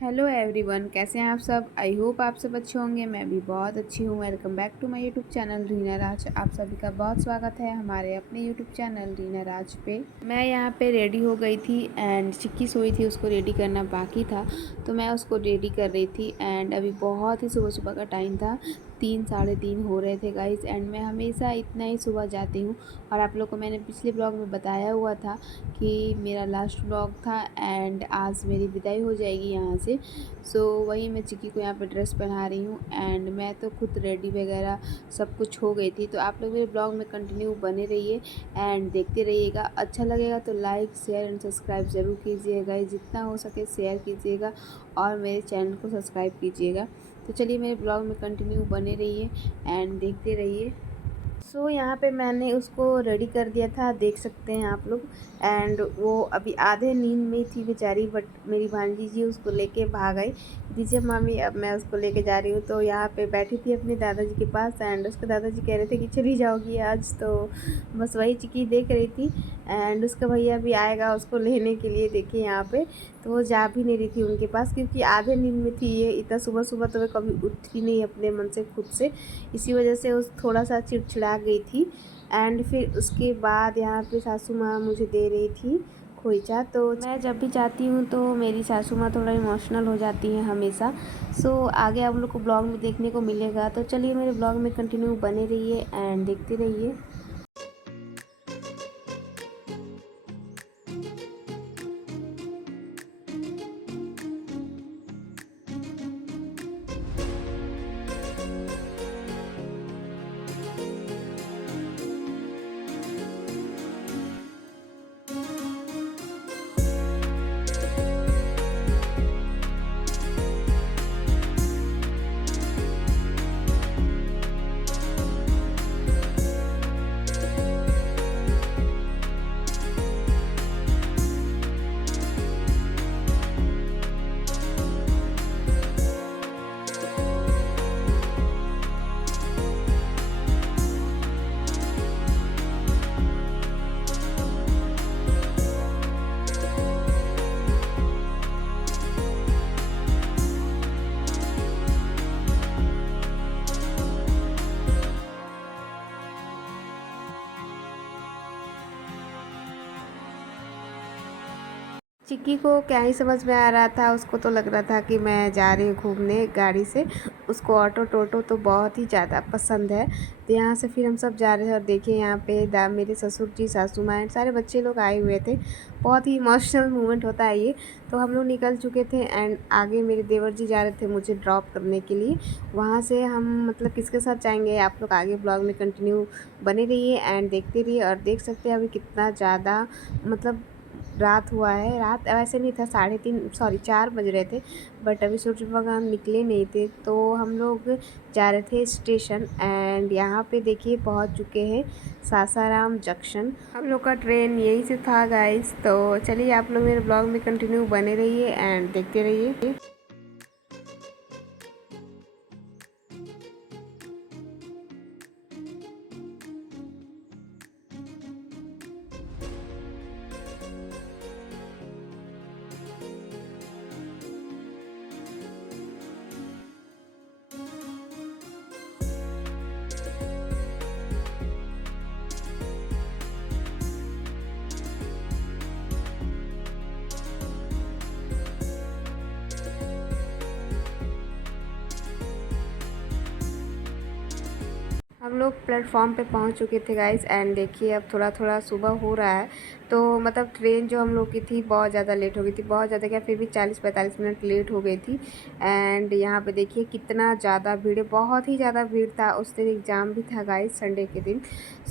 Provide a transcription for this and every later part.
Hello everyone, कैसे हैं आप सब। आई होप आप सब अच्छे होंगे। मैं भी बहुत अच्छी हूँ। Welcome back to my YouTube channel Reena Raj. आप सभी का बहुत स्वागत है हमारे अपने यूट्यूब चैनल रीना राज पे। मैं यहाँ पे रेडी हो गई थी एंड चिक्की सोई थी, उसको रेडी करना बाकी था तो मैं उसको रेडी कर रही थी। एंड अभी बहुत ही सुबह सुबह का टाइम था, 3 साढ़े 3 हो रहे थे गाइस। एंड मैं हमेशा इतना ही सुबह जाती हूँ और आप लोग को मैंने पिछले ब्लॉग में बताया हुआ था कि मेरा लास्ट ब्लॉग था एंड आज मेरी विदाई हो जाएगी यहाँ से। सो वही मैं चिक्की को यहाँ पे ड्रेस पहना रही हूँ एंड मैं तो खुद रेडी वगैरह सब कुछ हो गई थी। तो आप लोग मेरे ब्लॉग में कंटिन्यू बने रहिए एंड देखते रहिएगा। अच्छा लगेगा तो लाइक शेयर एंड सब्सक्राइब ज़रूर कीजिएगा, जितना हो सके शेयर कीजिएगा और मेरे चैनल को सब्सक्राइब कीजिएगा। तो चलिए मेरे ब्लॉग में कंटिन्यू बने रहिए एंड देखते रहिए। सो यहाँ पे मैंने उसको रेडी कर दिया था, देख सकते हैं आप लोग। एंड वो अभी आधे नींद में ही थी बेचारी, बट मेरी भांजी जी उसको लेके भाग गई। दीजिए मामी, अब मैं उसको लेके जा रही हूँ। तो यहाँ पे बैठी थी अपने दादाजी के पास एंड उसके दादाजी कह रहे थे कि चली जाओगी आज, तो बस वही चिक्की देख रही थी। एंड उसका भैया भी आएगा उसको लेने के लिए। देखिए यहाँ पे तो वो जा भी नहीं रही थी उनके पास, क्योंकि आधे नींद में थी। ये इतना सुबह सुबह तो वे कभी उठी नहीं अपने मन से खुद से, इसी वजह से उस थोड़ा सा चिड़चिड़ा गई थी। एंड फिर उसके बाद यहाँ पे सासू माँ मुझे दे रही थी खोइचा। तो मैं जब भी जाती हूँ तो मेरी सासू माँ थोड़ा इमोशनल हो जाती हैं हमेशा। सो आगे आप लोग को ब्लॉग में देखने को मिलेगा। तो चलिए मेरे ब्लॉग में कंटिन्यू बने रहिए एंड देखते रहिए। चिक्की को क्या ही समझ में आ रहा था, उसको तो लग रहा था कि मैं जा रही हूँ घूमने गाड़ी से। उसको ऑटो टोटो तो बहुत ही ज़्यादा पसंद है। तो यहाँ से फिर हम सब जा रहे थे और देखिए यहाँ पे मेरे ससुर जी, सासू माँ एंड सारे बच्चे लोग आए हुए थे। बहुत ही इमोशनल मोमेंट होता है ये। तो हम लोग निकल चुके थे एंड आगे मेरे देवर जी जा रहे थे मुझे ड्रॉप करने के लिए। वहाँ से हम मतलब किसके साथ जाएंगे, आप लोग आगे ब्लॉग में कंटिन्यू बने रहिए एंड देखते रहिए। और देख सकते हैं अभी कितना ज़्यादा मतलब रात हुआ है। रात वैसे नहीं था, 4 बज रहे थे, बट अभी सूरज भगवान निकले नहीं थे। तो हम लोग जा रहे थे स्टेशन एंड यहाँ पे देखिए पहुँच चुके हैं सासाराम जंक्शन। हम लोग का ट्रेन यहीं से था गाइस। तो चलिए आप लोग मेरे ब्लॉग में कंटिन्यू बने रहिए एंड देखते रहिए। हम लोग प्लेटफॉर्म पे पहुंच चुके थे गाइस एंड देखिए अब थोड़ा थोड़ा सुबह हो रहा है। तो मतलब ट्रेन जो हम लोग की थी बहुत ज़्यादा लेट हो गई थी, बहुत ज़्यादा क्या फिर भी 40-45 मिनट लेट हो गई थी। एंड यहाँ पे देखिए कितना ज़्यादा भीड़ है, बहुत ही ज़्यादा भीड़ था। उस दिन एग्ज़ाम भी था गाइस, संडे के दिन।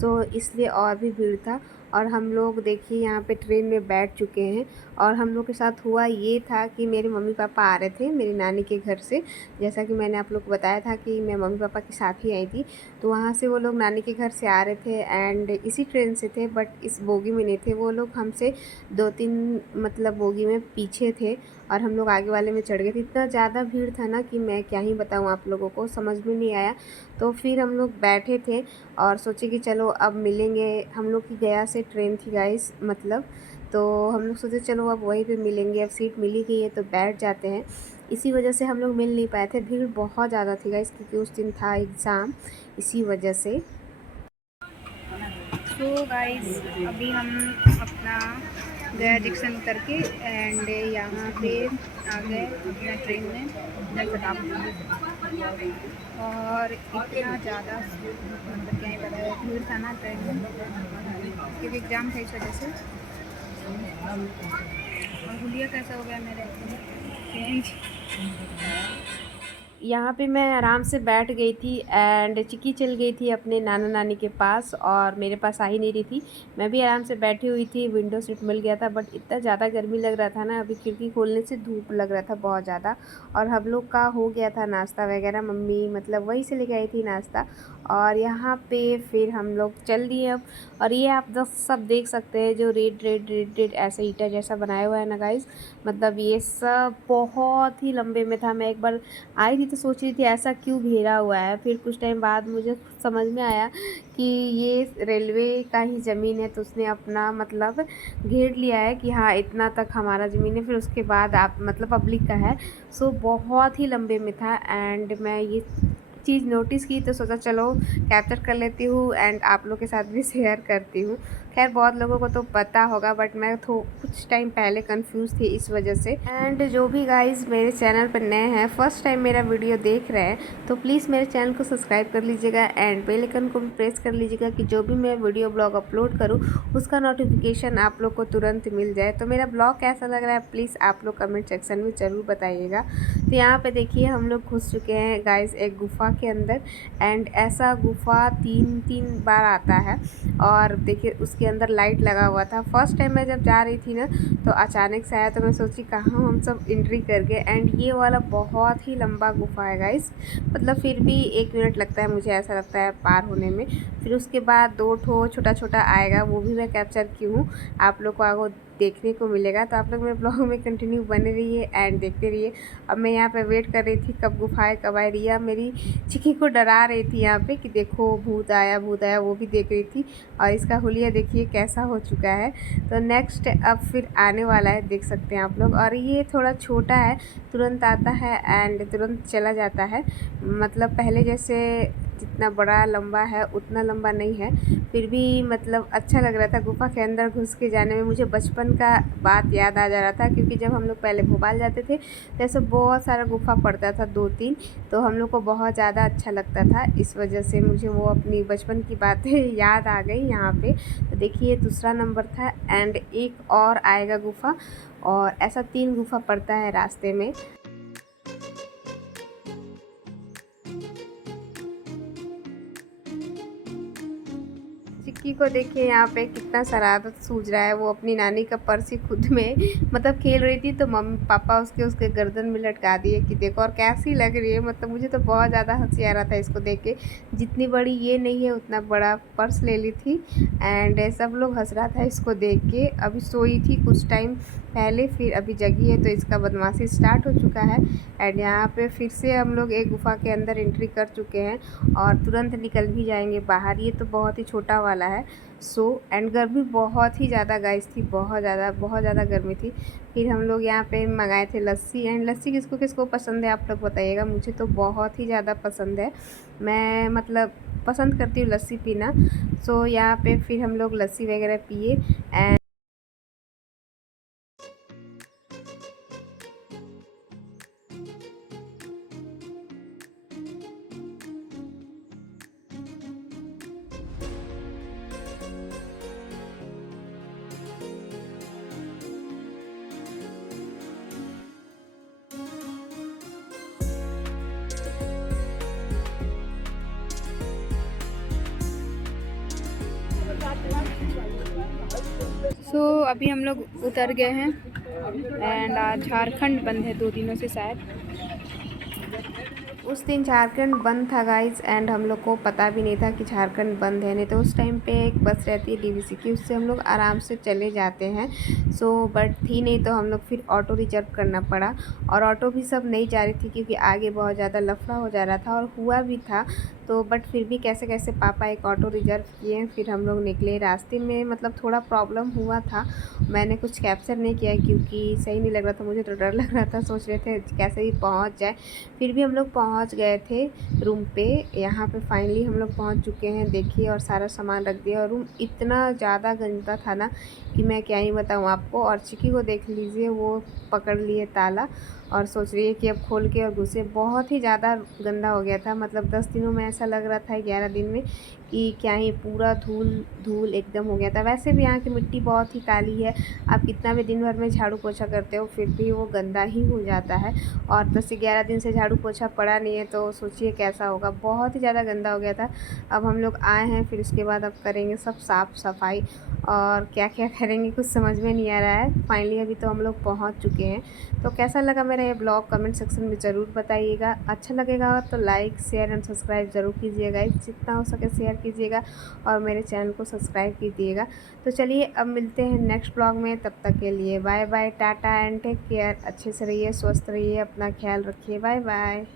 सो इसलिए और भी भीड़ था। और हम लोग देखिए यहाँ पे ट्रेन में बैठ चुके हैं। और हम लोग के साथ हुआ ये था कि मेरे मम्मी पापा आ रहे थे मेरी नानी के घर से। जैसा कि मैंने आप लोग को बताया था कि मैं मम्मी पापा के साथ ही आई थी। तो वहाँ से वो लोग नानी के घर से आ रहे थे एंड इसी ट्रेन से थे, बट इस बोगी में नहीं थे। वो लोग हमसे 2-3 मतलब बोगी में पीछे थे और हम लोग आगे वाले में चढ़ गए थे। इतना ज़्यादा भीड़ था ना कि मैं क्या ही बताऊँ आप लोगों को, समझ में नहीं आया। तो फिर हम लोग बैठे थे और सोचे कि चलो अब मिलेंगे। हम लोग की गया से ट्रेन थी गाइस मतलब। तो हम लोग सोचे चलो अब वहीं पे मिलेंगे, अब सीट मिल ही गई है तो बैठ जाते हैं। इसी वजह से हम लोग मिल नहीं पाए थे, भीड़ बहुत ज़्यादा थी गाइस क्योंकि उस दिन था एग्ज़ाम, इसी वजह से। सो गाइस अभी हम अपना गया जंक्शन उतर के एंड यहाँ पे आ गए अपना ट्रेन में और इतना ज़्यादा मतलब क्या ही बताया, भीड़ था ना ट्रेन में क्योंकि एग्ज़ाम था इस वजह से। और हुलिया कैसा हो गया मेरे चेंज। यहाँ पे मैं आराम से बैठ गई थी एंड चिक्की चल गई थी अपने नाना नानी के पास और मेरे पास आ ही नहीं रही थी। मैं भी आराम से बैठी हुई थी, विंडो सीट मिल गया था, बट इतना ज़्यादा गर्मी लग रहा था ना, अभी खिड़की खोलने से धूप लग रहा था बहुत ज़्यादा। और हम लोग का हो गया था नाश्ता वगैरह, मम्मी मतलब वहीं से लेके आई थी नाश्ता। और यहाँ पे फिर हम लोग चल दिए अब। और ये आप सब देख सकते हैं जो रेड रेड रेड रेड ऐसे ईटा जैसा बनाया हुआ है ना गाइस, मतलब ये सब बहुत ही लंबे में था। मैं एक बार आई थी तो सोच रही थी ऐसा क्यों घेरा हुआ है, फिर कुछ टाइम बाद मुझे समझ में आया कि ये रेलवे का ही ज़मीन है, तो उसने अपना मतलब घेर लिया है कि हाँ इतना तक हमारा ज़मीन है, फिर उसके बाद आप मतलब पब्लिक का है। सो बहुत ही लंबे में था एंड मैं ये चीज़ नोटिस की तो सोचा चलो कैप्चर कर लेती हूँ एंड आप लोग के साथ भी शेयर करती हूँ। खैर बहुत लोगों को तो पता होगा बट मैं तो कुछ टाइम पहले कंफ्यूज थी इस वजह से। एंड जो भी गाइस मेरे चैनल पर नए हैं, फर्स्ट टाइम मेरा वीडियो देख रहे हैं, तो प्लीज़ मेरे चैनल को सब्सक्राइब कर लीजिएगा एंड बेल आइकन को भी प्रेस कर लीजिएगा कि जो भी मैं वीडियो ब्लॉग अपलोड करूँ उसका नोटिफिकेशन आप लोग को तुरंत मिल जाए। तो मेरा ब्लॉग कैसा लग रहा है प्लीज़ आप लोग कमेंट सेक्शन में ज़रूर बताइएगा। तो यहाँ पे देखिए हम लोग घुस चुके हैं गाइस एक गुफ़ा के अंदर एंड ऐसा गुफ़ा तीन बार आता है। और देखिए उसके अंदर लाइट लगा हुआ था। फर्स्ट टाइम मैं जब जा रही थी ना तो अचानक से आया, तो मैं सोची कहाँ हम सब एंट्री कर गए। एंड ये वाला बहुत ही लंबा गुफ़ा है गाइस, मतलब फिर भी 1 मिनट लगता है, मुझे ऐसा लगता है पार होने में। फिर उसके बाद 2 ठो छोटा छोटा आएगा, वो भी मैं कैप्चर की हूँ, आप लोग को आगे देखने को मिलेगा। तो आप लोग मेरे ब्लॉग में कंटिन्यू बने रहिए एंड देखते रहिए। अब मैं यहाँ पे वेट कर रही थी कब गुफाएं कब आए। रिया मेरी चिक्की को डरा रही थी यहाँ पे कि देखो भूत आया भूत आया, वो भी देख रही थी। और इसका हुलिया देखिए कैसा हो चुका है। तो नेक्स्ट अब फिर आने वाला है, देख सकते हैं आप लोग। और ये थोड़ा छोटा है, तुरंत आता है एंड तुरंत चला जाता है, मतलब पहले जैसे जितना बड़ा लंबा है उतना लंबा नहीं है, फिर भी मतलब अच्छा लग रहा था। गुफा के अंदर घुस के जाने में मुझे बचपन का बात याद आ जा रहा था, क्योंकि जब हम लोग पहले भोपाल जाते थे तो ऐसे बहुत सारा गुफा पड़ता था 2-3, तो हम लोग को बहुत ज़्यादा अच्छा लगता था। इस वजह से मुझे वो अपनी बचपन की बातें याद आ गई यहाँ पे। तो देखिए दूसरा नंबर था एंड एक और आएगा गुफा, और ऐसा 3 गुफा पड़ता है रास्ते में। चिक्की को देखिए यहाँ पे कितना शरारत सूझ रहा है, वो अपनी नानी का पर्स ही खुद में मतलब खेल रही थी, तो मम्मी पापा उसके उसके गर्दन में लटका दिए कि देखो और कैसी लग रही है। मतलब मुझे तो बहुत ज़्यादा हंसी आ रहा था इसको देख के, जितनी बड़ी ये नहीं है उतना बड़ा पर्स ले ली थी एंड सब लोग हंस रहा था इसको देख के। अभी सोई थी कुछ टाइम पहले, फिर अभी जगी है, तो इसका बदमाशी स्टार्ट हो चुका है। एंड यहाँ पे फिर से हम लोग एक गुफा के अंदर एंट्री कर चुके हैं और तुरंत निकल भी जाएंगे बाहर। ये तो बहुत ही छोटा वाला है। सो एंड गर्मी बहुत ही ज़्यादा गाइस थी, बहुत ज़्यादा गर्मी थी। फिर हम लोग यहाँ पे मंगाए थे लस्सी, एंड लस्सी किसको किसको पसंद है आप लोग बताइएगा। मुझे तो बहुत ही ज़्यादा पसंद है, मैं मतलब पसंद करती हूँ लस्सी पीना। सो यहाँ पे फिर हम लोग लस्सी वगैरह पिए एंड सो अभी हम लोग उतर गए हैं एंड आज झारखंड बंद है 2 दिनों से शायद। उस दिन झारखंड बंद था गाइस एंड हम लोग को पता भी नहीं था कि झारखंड बंद है। नहीं तो उस टाइम पे एक बस रहती है डीवीसी की, उससे हम लोग आराम से चले जाते हैं। सो बट थी नहीं, तो हम लोग फिर ऑटो रिजर्व करना पड़ा। और ऑटो भी सब नहीं जा रही थी क्योंकि आगे बहुत ज़्यादा लफड़ा हो जा रहा था और हुआ भी था। तो बट फिर भी कैसे कैसे पापा एक ऑटो रिज़र्व किए, फिर हम लोग निकले। रास्ते में मतलब थोड़ा प्रॉब्लम हुआ था, मैंने कुछ कैप्चर नहीं किया क्योंकि सही नहीं लग रहा था, मुझे तो डर लग रहा था, सोच रहे थे कैसे ही पहुंच जाए। फिर भी हम लोग पहुंच गए थे रूम पे। यहाँ पे फाइनली हम लोग पहुंच चुके हैं, देखिए, और सारा सामान रख दिया। और रूम इतना ज़्यादा गंदा था ना कि मैं क्या ही बताऊँ आपको। और चिक्की को देख लीजिए, वो पकड़ लिए ताला और सोच रही है कि अब खोल के और घुसे। बहुत ही ज़्यादा गंदा हो गया था, मतलब 10 दिनों में ऐसा लग रहा था, 11 दिन में, कि क्या ही पूरा धूल धूल एकदम हो गया था। वैसे भी यहाँ की मिट्टी बहुत ही काली है, आप कितना भी दिन भर में झाड़ू पोछा करते हो फिर भी वो गंदा ही हो जाता है। और 10 से 11 दिन से झाड़ू पोछा पड़ा नहीं है, तो सोचिए कैसा होगा। बहुत ही ज़्यादा गंदा हो गया था। अब हम लोग आए हैं, फिर उसके बाद अब करेंगे सब साफ़ सफाई, और क्या क्या करेंगे कुछ समझ में नहीं आ रहा है। फाइनली अभी तो हम लोग पहुँच चुके हैं। तो कैसा लगा मेरा ये ब्लॉग कमेंट सेक्शन में ज़रूर बताइएगा। अच्छा लगेगा तो लाइक शेयर एंड सब्सक्राइब ज़रूर कीजिएगा, जितना हो सके शेयर कीजिएगा और मेरे चैनल को सब्सक्राइब कीजिएगा। तो चलिए अब मिलते हैं नेक्स्ट ब्लॉग में, तब तक के लिए bye bye, tata and take care. अच्छे से रहिए, स्वस्थ रहिए, अपना ख्याल रखिए, बाय बाय।